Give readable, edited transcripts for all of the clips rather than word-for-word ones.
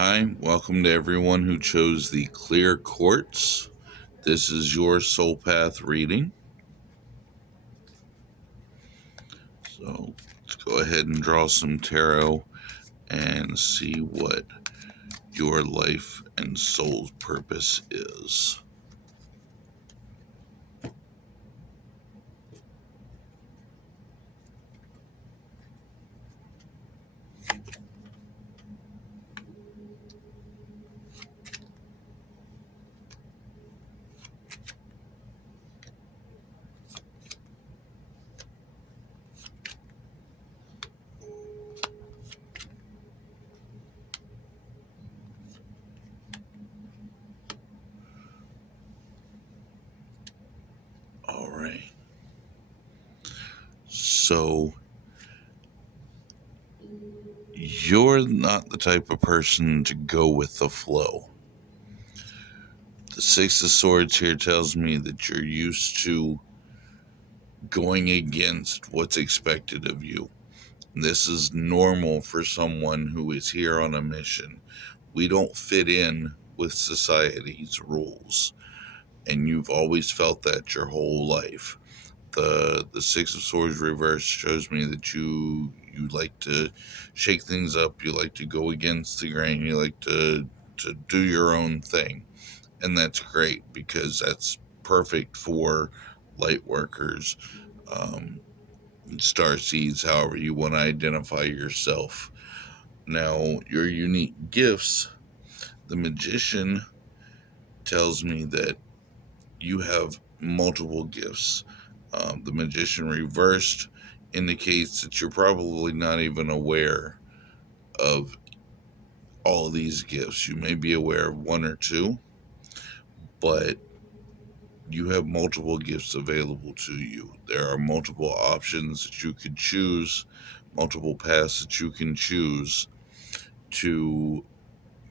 Hi, welcome to everyone who chose the Clear Quartz. This is your Soul Path reading. So let's go ahead and draw some tarot and see what your life and soul's purpose is. All right. So you're not the type of person to go with the flow. The Six of Swords here tells me that you're used to going against what's expected of you. This is normal for someone who is here on a mission. We don't fit in with society's rules, and you've always felt that your whole life. The Six of Swords reverse shows me that you like to shake things up. You like to go against the grain. You like to do your own thing, and that's great because that's perfect for light workers. Um, Star seeds, however you want to identify yourself. Now, your unique gifts, the magician tells me that you have multiple gifts. The magician reversed indicates that you're probably not even aware of all of these gifts. You may be aware of one or two, but you have multiple gifts available to you. There are multiple options that you could choose, multiple paths that you can choose to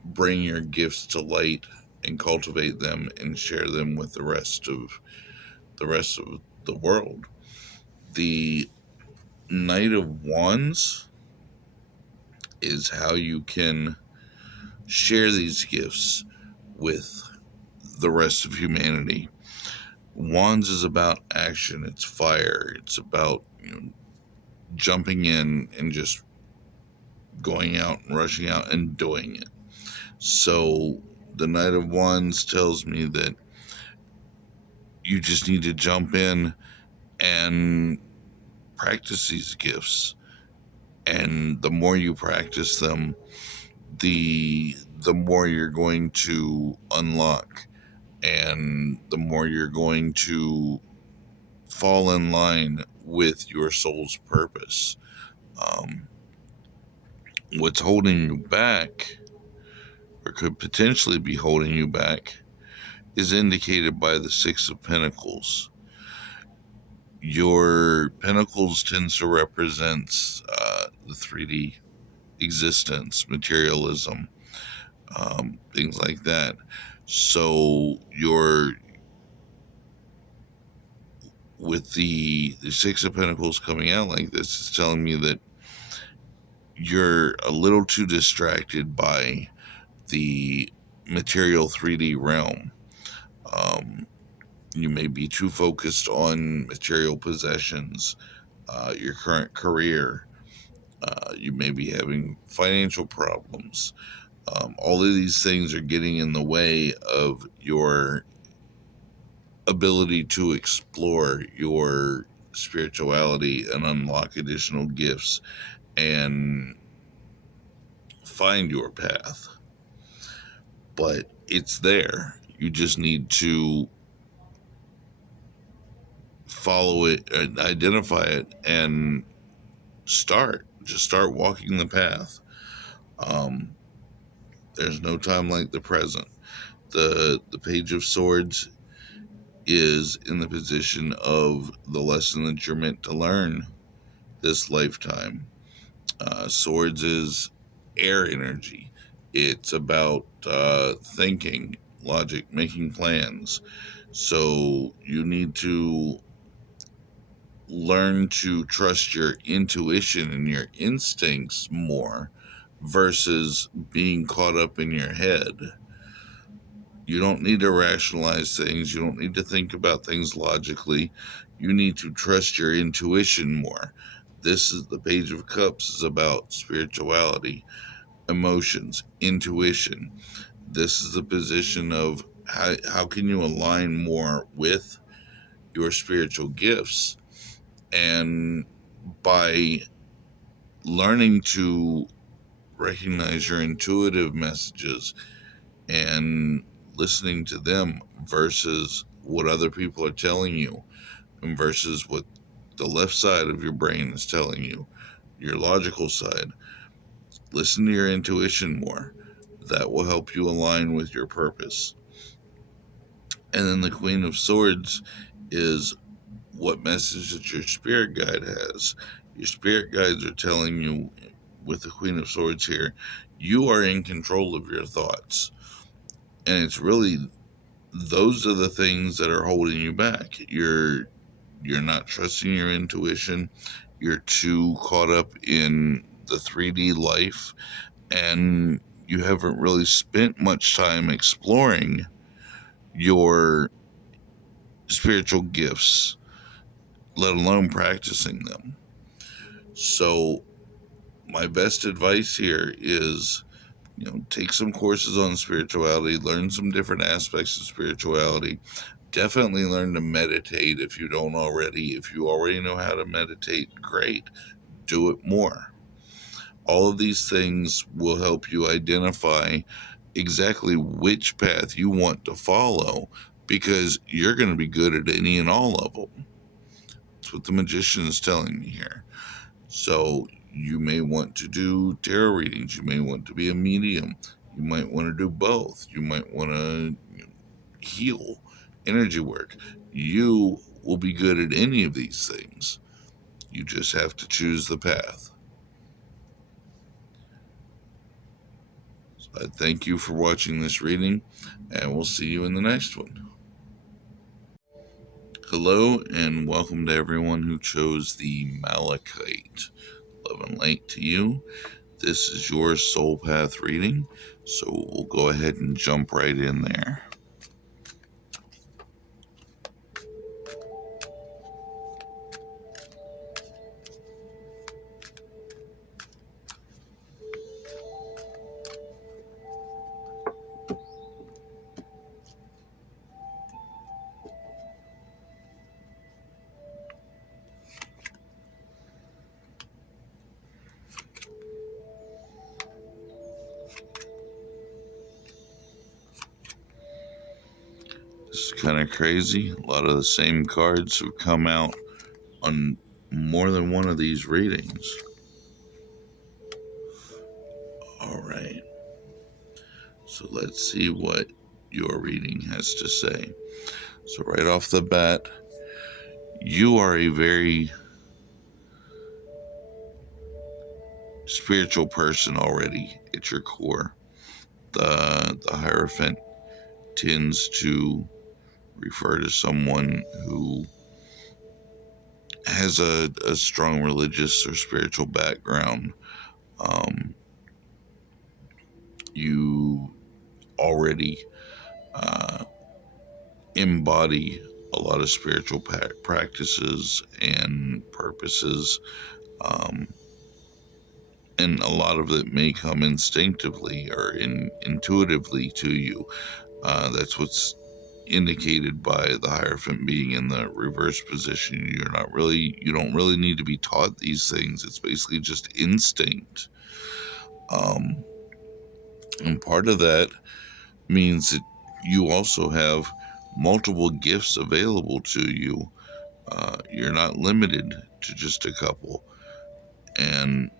bring your gifts to light and cultivate them and share them with the rest of the world. The Knight of Wands is how you can share these gifts with the rest of humanity. Wands is about action, it's fire, it's about jumping in and just going out and rushing out and doing it. So the Knight of Wands tells me that you just need to jump in and practice these gifts. And the more you practice them, the more you're going to unlock, and the more you're going to fall in line with your soul's purpose. Um, what's holding you back, or could potentially be holding you back, is indicated by the Six of Pentacles. Your pentacles tends to represent the 3D existence, materialism, things like that. So you're with the Six of Pentacles coming out like this, it's telling me that you're a little too distracted by the material 3D realm. You may be too focused on material possessions, your current career. You may be having financial problems. All of these things are getting in the way of your ability to explore your spirituality and unlock additional gifts and find your path. But it's there. You just need to follow it, identify it, and start walking the path. Um, there's no time like the present. The Page of Swords is in the position of the lesson that you're meant to learn this lifetime. Swords is air energy. It's about thinking, logic, making plans. So you need to learn to trust your intuition and your instincts more versus being caught up in your head. You don't need to rationalize things. You don't need to think about things logically. You need to trust your intuition more. This is the Page of Cups is about spirituality, emotions, intuition. This is the position of how can you align more with your spiritual gifts, and by learning to recognize your intuitive messages and listening to them versus what other people are telling you and versus what the left side of your brain is telling you, your logical side. Listen to your intuition more. That will help you align with your purpose. And then the Queen of Swords is what message that your spirit guide has. Your spirit guides are telling you, with the Queen of Swords here, you are in control of your thoughts. And it's really, those are the things that are holding you back. You're not trusting your intuition. You're too caught up in the 3D life, and you haven't really spent much time exploring your spiritual gifts, let alone practicing them. So my best advice here is, take some courses on spirituality, learn some different aspects of spirituality. Definitely learn to meditate if you don't already. If you already know how to meditate, great. Do it more. All of these things will help you identify exactly which path you want to follow, because you're going to be good at any and all of them. That's what the Magician is telling me here. So you may want to do tarot readings. You may want to be a medium. You might want to do both. You might want to heal, energy work. You will be good at any of these things. You just have to choose the path. So I thank you for watching this reading, and we'll see you in the next one. Hello, and welcome to everyone who chose the Malachite. Love and light to you. This is your soul path reading, so we'll go ahead and jump right in there. This is kind of crazy. A lot of the same cards have come out on more than one of these readings. Alright, so let's see what your reading has to say. So right off the bat, you are a very spiritual person already at your core. The Hierophant tends to refer to someone who has a strong religious or spiritual background. You already embody a lot of spiritual practices and purposes, and a lot of it may come instinctively or intuitively to you. That's what's indicated by the Hierophant being in the reverse position. You don't really need to be taught these things. It's basically just instinct. And part of that means that you also have multiple gifts available to you. You're not limited to just a couple. And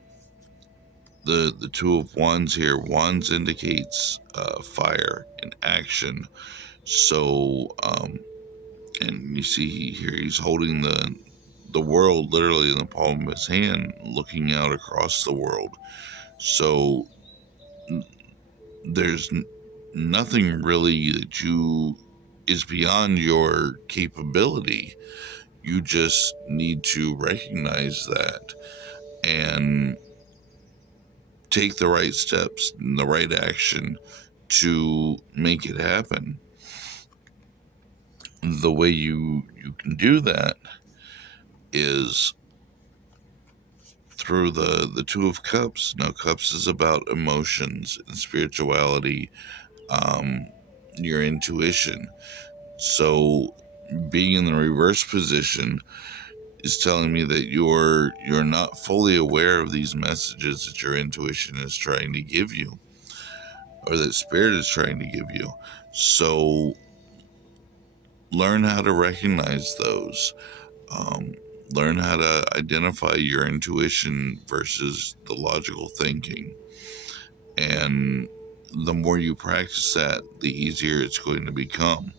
the Two of Wands here, Wands indicates fire and action. So, and you see here he's holding the world literally in the palm of his hand, looking out across the world. So there's nothing really that is beyond your capability. You just need to recognize that and take the right steps and the right action to make it happen. The way you can do that is through the Two of Cups. Now, Cups is about emotions and spirituality, your intuition. So, being in the reverse position is telling me that you're not fully aware of these messages that your intuition is trying to give you, or that spirit is trying to give you. So, learn how to recognize those. Um, Learn how to identify your intuition versus the logical thinking. And the more you practice that, the easier it's going to become.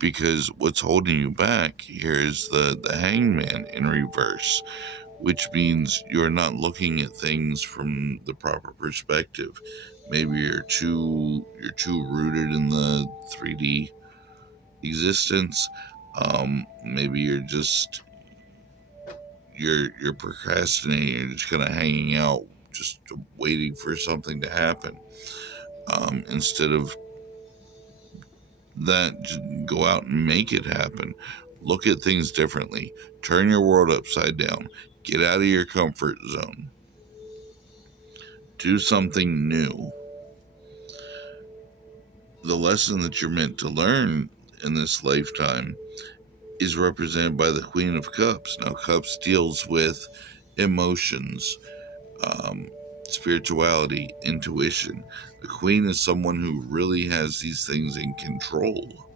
Because what's holding you back here is the hangman in reverse, which means you're not looking at things from the proper perspective. Maybe you're too rooted in the 3D existence. Maybe you're procrastinating. You're just kind of hanging out, just waiting for something to happen. Instead of that, just go out and make it happen. Look at things differently. Turn your world upside down. Get out of your comfort zone. Do something new. The lesson that you're meant to learn in this lifetime is represented by the Queen of Cups. Now, Cups deals with emotions, um, spirituality, intuition. The Queen is someone who really has these things in control.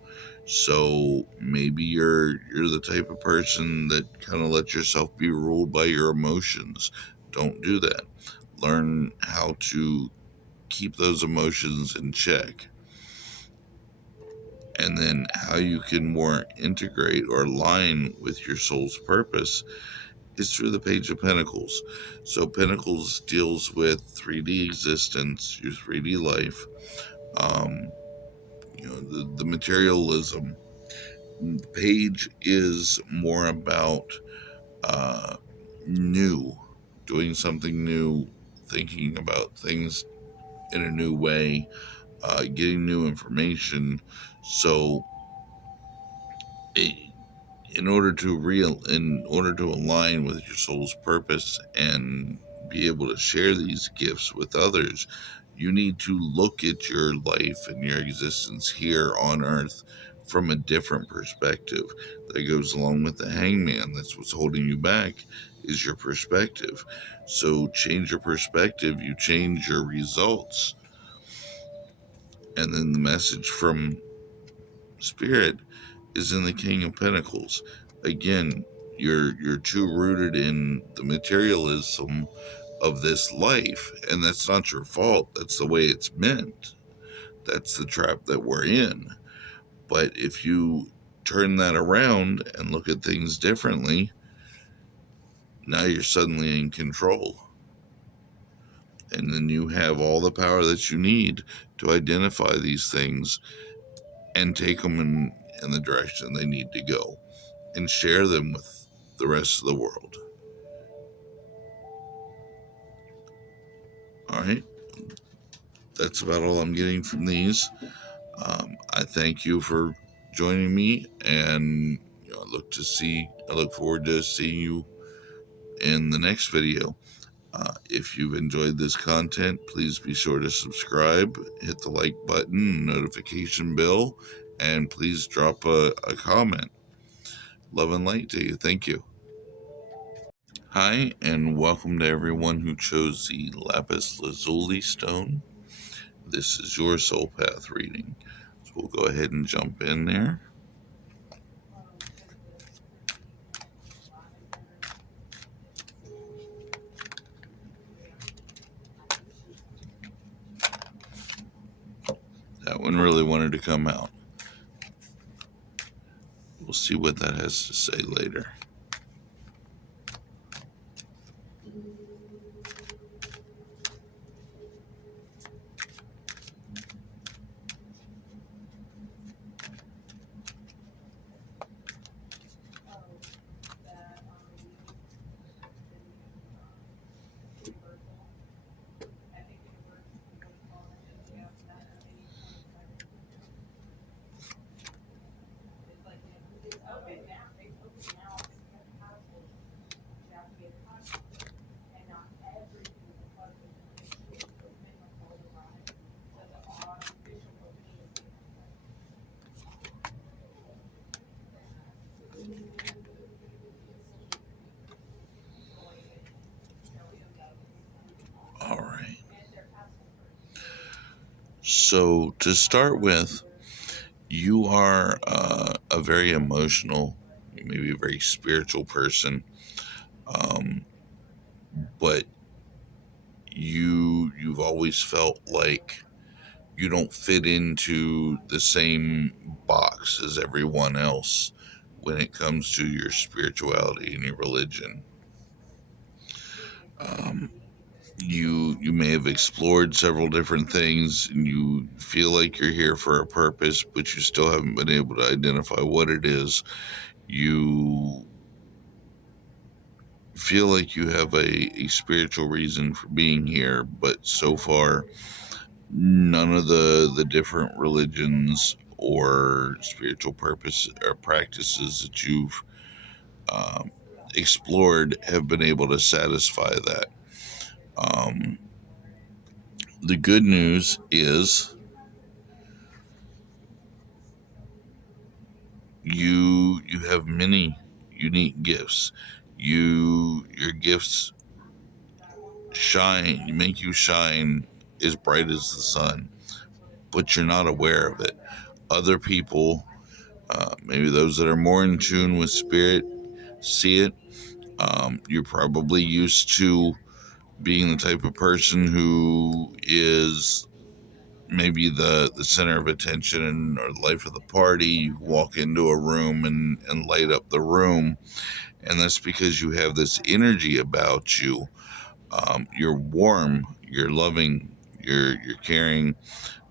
So maybe you're the type of person that kind of lets yourself be ruled by your emotions. Don't do that. Learn how to keep those emotions in check. And then how you can more integrate or align with your soul's purpose is through the Page of Pentacles. So Pentacles deals with 3D existence, your 3D life, um, the materialism. The Page is more about new, doing something new, thinking about things in a new way, getting new information. So, in order to align with your soul's purpose and be able to share these gifts with others, you need to look at your life and your existence here on earth from a different perspective. That goes along with the hangman. That's what's holding you back, is your perspective. So change your perspective, you change your results. And then the message from spirit is in the King of Pentacles. Again, you're too rooted in the materialism of this life, and that's not your fault. That's the way it's meant. That's the trap that we're in. But if you turn that around and look at things differently, now you're suddenly in control. And then you have all the power that you need to identify these things and take them in the direction they need to go, and share them with the rest of the world. All right, that's about all I'm getting from these. I thank you for joining me, and I look forward to seeing you in the next video. If you've enjoyed this content, please be sure to subscribe, hit the like button, notification bell, and please drop a comment. Love and light to you. Thank you. Hi, and welcome to everyone who chose the Lapis Lazuli stone. This is your soul path reading. So we'll go ahead and jump in there. That one really wanted to come out. We'll see what that has to say later. So, to start with, you are a very emotional, maybe a very spiritual person, um, but you've always felt like you don't fit into the same box as everyone else when it comes to your spirituality and your religion. Um, you may have explored several different things and you feel like you're here for a purpose, but you still haven't been able to identify what it is. You feel like you have a spiritual reason for being here, but so far none of the different religions or spiritual purpose or practices that you've um, explored have been able to satisfy that. Um, the good news is you have many unique gifts. Your gifts shine, make you shine as bright as the sun, but you're not aware of it. Other people, maybe those that are more in tune with spirit, see it. You're probably used to being the type of person who is maybe the center of attention or the life of the party. You walk into a room and light up the room, and that's because you have this energy about you. You're warm, you're loving, you're caring,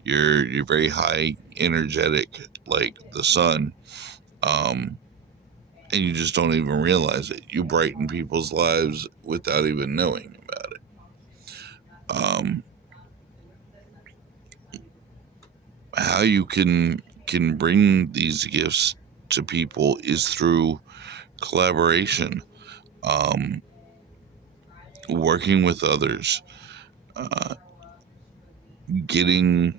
you're very high energetic, like the sun. Um, and you just don't even realize it. You brighten people's lives without even knowing about it. Um, how you can bring these gifts to people is through collaboration, um, working with others, uh, getting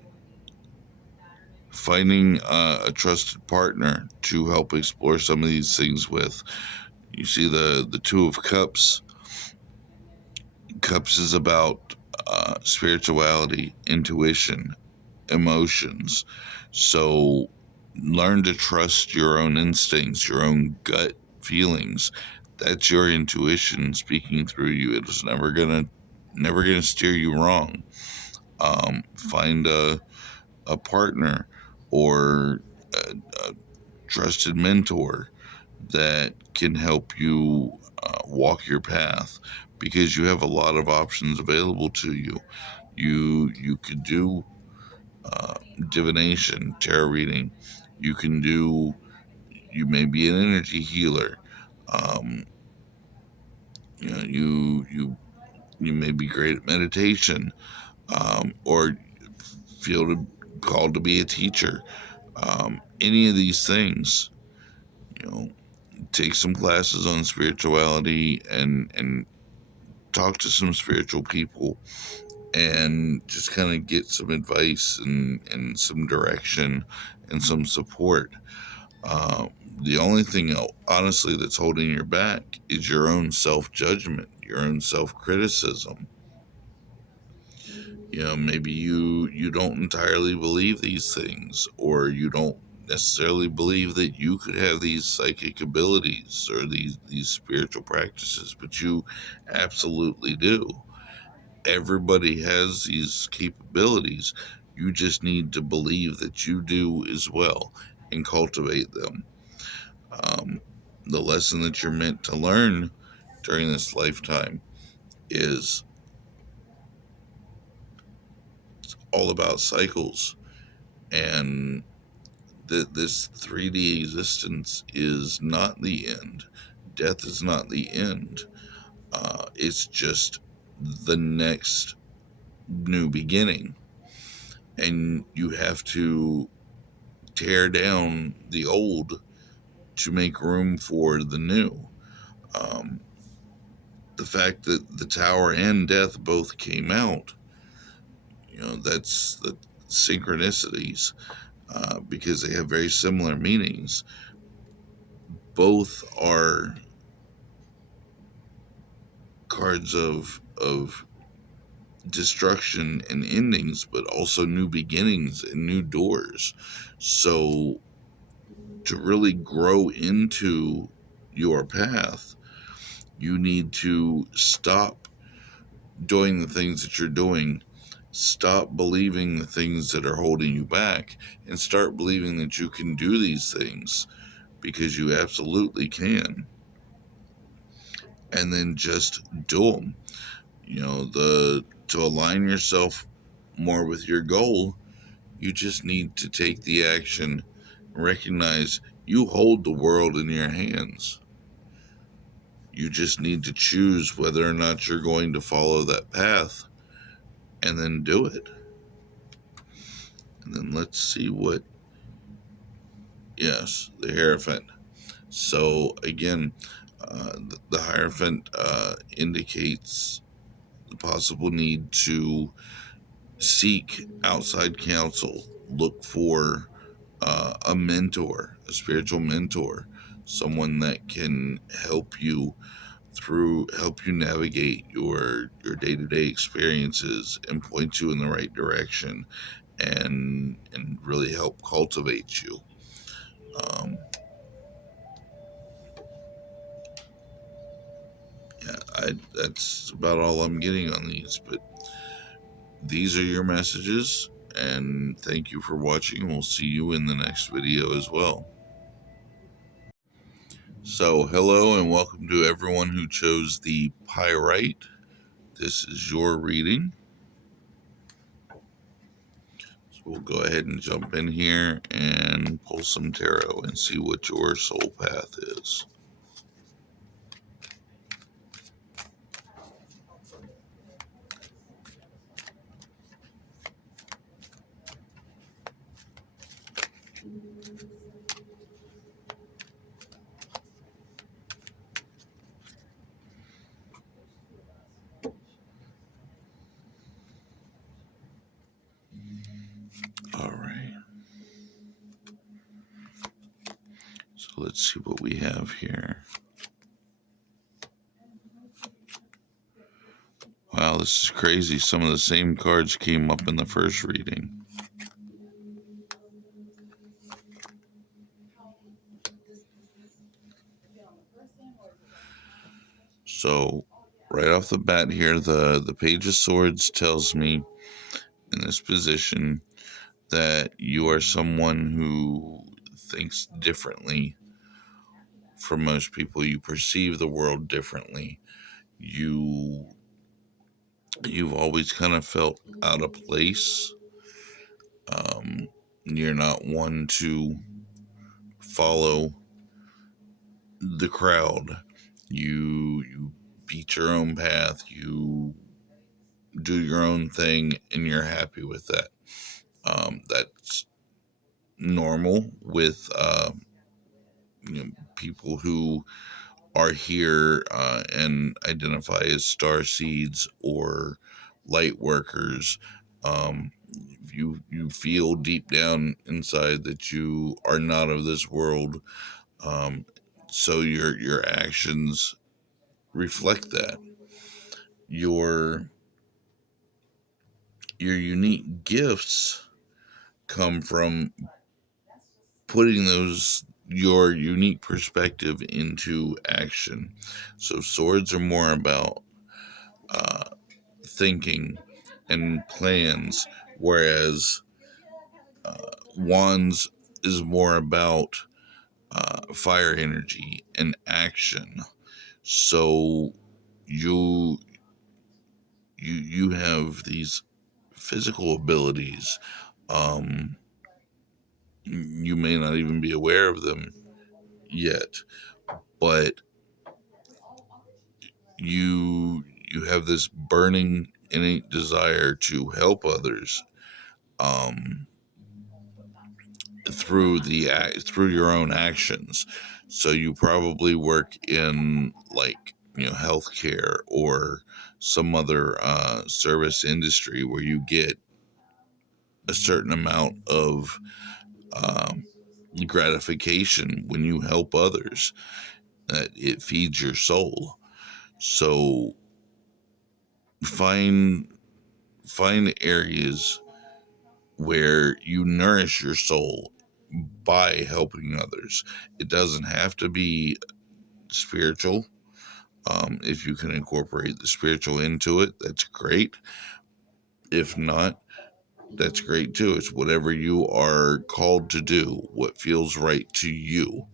finding a trusted partner to help explore some of these things with. You see the Two of Cups. Cups is about spirituality, intuition, emotions. So learn to trust your own instincts, your own gut feelings. That's your intuition speaking through you. It is never gonna steer you wrong. Find a partner or a trusted mentor that can help you walk your path, because you have a lot of options available to you. You could do uh, divination, tarot reading. You can do. You may be an energy healer. Um, you may be great at meditation, or feel called to be a teacher. Any of these things, you know, take some classes on spirituality and talk to some spiritual people and just kind of get some advice and some direction and some support. Uh, the only thing, honestly, that's holding you back is your own self judgment, your own self criticism. Maybe you don't entirely believe these things, or you don't necessarily believe that you could have these psychic abilities or these spiritual practices, but you absolutely do. Everybody has these capabilities. You just need to believe that you do as well and cultivate them. Um, the lesson that you're meant to learn during this lifetime is all about cycles, and that this 3D existence is not the end. Death is not the end. It's just the next new beginning. And you have to tear down the old to make room for the new. Um, the fact that the tower and death both came out, that's the synchronicities, because they have very similar meanings. Both are cards of destruction and endings, but also new beginnings and new doors. So to really grow into your path, you need to stop doing the things that you're doing, stop believing the things that are holding you back, and start believing that you can do these things, because you absolutely can. And then just do them. To align yourself more with your goal, you just need to take the action, recognize you hold the world in your hands. You just need to choose whether or not you're going to follow that path, and then do it. And then let's see what. Yes, the Hierophant. So again, the Hierophant indicates the possible need to seek outside counsel, look for a mentor, a spiritual mentor, someone that can help you navigate your day-to-day experiences and point you in the right direction, and really help cultivate you. Um, that's about all I'm getting on these, but these are your messages, and thank you for watching. We'll see you in the next video as well. So, hello and welcome to everyone who chose the Pyrite. This is your reading. So we'll go ahead and jump in here and pull some tarot and see what your soul path is. All right. So let's see what we have here. Wow, this is crazy. Some of the same cards came up in the first reading. So, right off the bat here, the Page of Swords tells me in this position that you are someone who thinks differently from most people. You perceive the world differently. You've always kind of felt out of place. You're not one to follow the crowd. You beat your own path. You do your own thing, and you're happy with that. That's normal with people who are here and identify as star seeds or light workers. You feel deep down inside that you are not of this world, um, so your actions reflect that. Your your unique gifts come from putting your unique perspective into action. So swords are more about thinking and plans, whereas wands is more about fire energy and action. So you you have these physical abilities. Um, you may not even be aware of them yet, but you have this burning innate desire to help others, um, through your own actions. So you probably work in, like, healthcare or some other service industry where you get a certain amount of um, gratification when you help others. That it feeds your soul. So find find areas where you nourish your soul by helping others. It doesn't have to be spiritual. If you can incorporate the spiritual into it, that's great. If not, that's great too. It's whatever you are called to do, what feels right to you.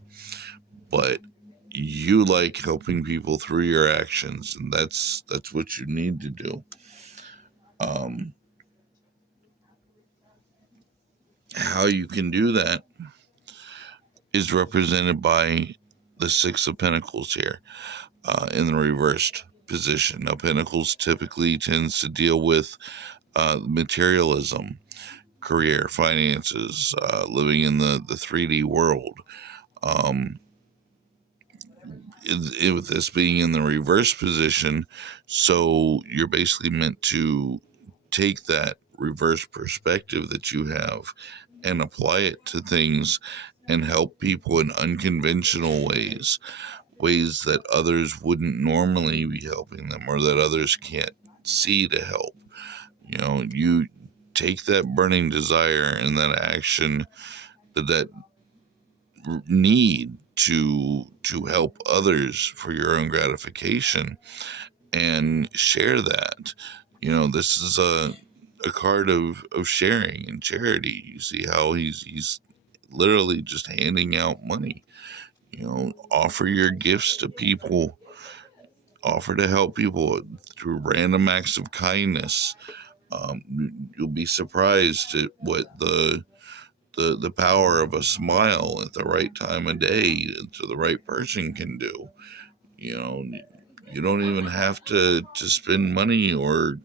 But you like helping people through your actions, and that's what you need to do. How you can do that is represented by the Six of Pentacles here in the reversed position. Now, Pentacles typically tends to deal with materialism, career, finances, living in the 3D world. With this being in the reverse position, so you're basically meant to take that reverse perspective that you have and apply it to things and help people in unconventional ways, ways that others wouldn't normally be helping them or that others can't see to help. You know, you take that burning desire and that action, that need to help others for your own gratification, and share that. You know, this is a card of sharing and charity. You see how he's literally just handing out money. You know, offer your gifts to people, offer to help people through random acts of kindness. You'll be surprised at what the power of a smile at the right time of day to the right person can do. You know, you don't even have to spend money or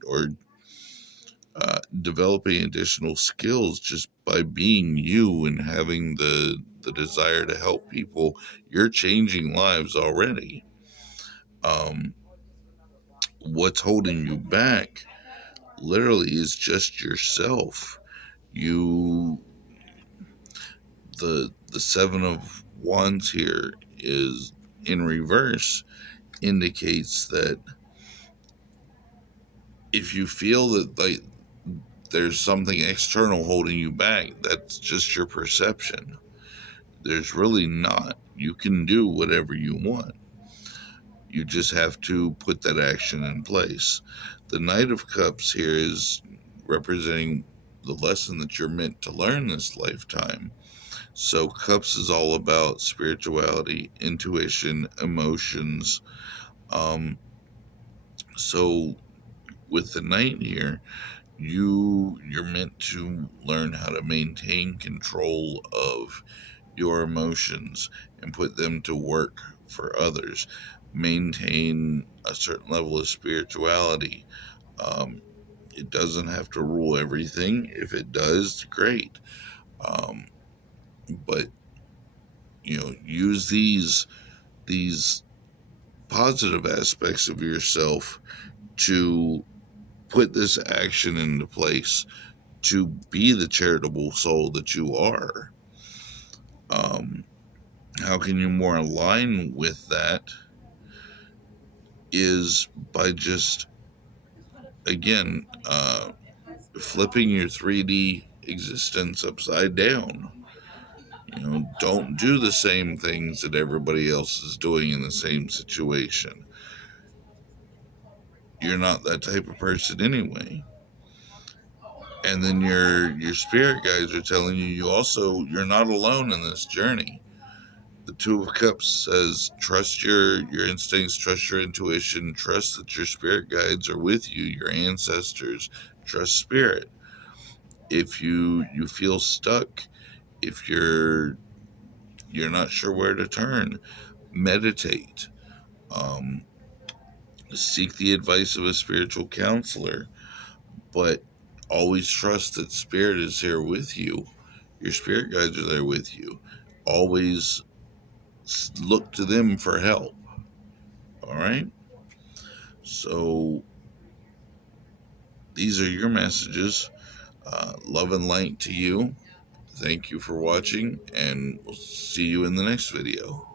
developing additional skills. Just by being you and having the desire to help people, you're changing lives already. What's holding you back literally is just yourself. You the Seven of Wands here is in reverse, indicates that if you feel that like there's something external holding you back, that's just your perception. There's really not. You can do whatever you want. You just have to put that action in place. The Knight of Cups here is representing the lesson that you're meant to learn this lifetime. So Cups is all about spirituality, intuition, emotions. So with the Knight here, you're meant to learn how to maintain control of your emotions and put them to work for others. Maintain a certain level of spirituality. It doesn't have to rule everything. If it does, great. But you know, use these positive aspects of yourself to put this action into place to be the charitable soul that you are. How can you more align with that is by just, again, flipping your 3D existence upside down. You know, don't do the same things that everybody else is doing in the same situation. You're not that type of person anyway. And then your spirit guides are telling you you're not alone in this journey. The Two of Cups says trust your instincts, trust your intuition, trust that your spirit guides are with you, your ancestors, trust spirit. If you feel stuck, if you're not sure where to turn, meditate. Seek the advice of a spiritual counselor, but always trust that spirit is here with you. Your spirit guides are there with you. Always look to them for help. All right? So these are your messages. Love and light to you. Thank you for watching, and we'll see you in the next video.